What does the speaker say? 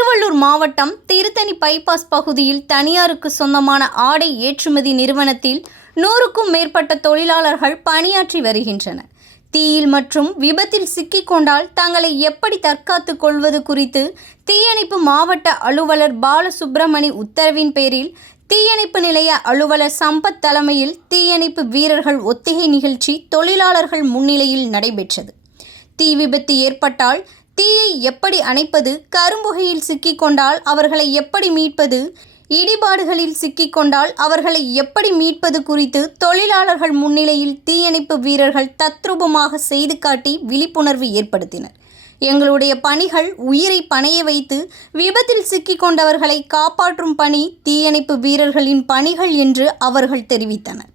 திருவள்ளூர் மாவட்டம் திருத்தணி பைபாஸ் பகுதியில் தனியாருக்கு சொந்தமான ஆடை ஏற்றுமதி நிறுவனத்தில் நூறுக்கும் மேற்பட்ட தொழிலாளர்கள் பணியாற்றி வருகின்றனர். தீயில் மற்றும் விபத்தில் சிக்கிக்கொண்டால் தங்களை எப்படி தற்காத்துக் கொள்வது குறித்து தீயணைப்பு மாவட்ட அலுவலர் பாலசுப்பிரமணி உத்தரவின் பேரில் தீயணைப்பு நிலைய அலுவலர் சம்பத் தலைமையில் தீயணைப்பு வீரர்கள் ஒத்திகை நிகழ்ச்சி தொழிலாளர்கள் முன்னிலையில் நடைபெற்றது. தீ விபத்து ஏற்பட்டால் தீயை எப்படி அணைப்பது? கரும்புகையில் சிக்கிக்கொண்டால் அவர்களை எப்படி மீட்பது? இடிபாடுகளில் சிக்கிக்கொண்டால் அவர்களை எப்படி மீட்பது குறித்து தொழிலாளர்கள் முன்னிலையில் தீயணைப்பு வீரர்கள் தத்ரூபமாக செய்து காட்டி விழிப்புணர்வு ஏற்படுத்தினர். எங்களுடைய பணிகள் உயிரை பணைய வைத்து விபத்தில் சிக்கிக்கொண்டவர்களை காப்பாற்றும் பணி தீயணைப்பு வீரர்களின் பணிகள் என்று அவர்கள் தெரிவித்தனர்.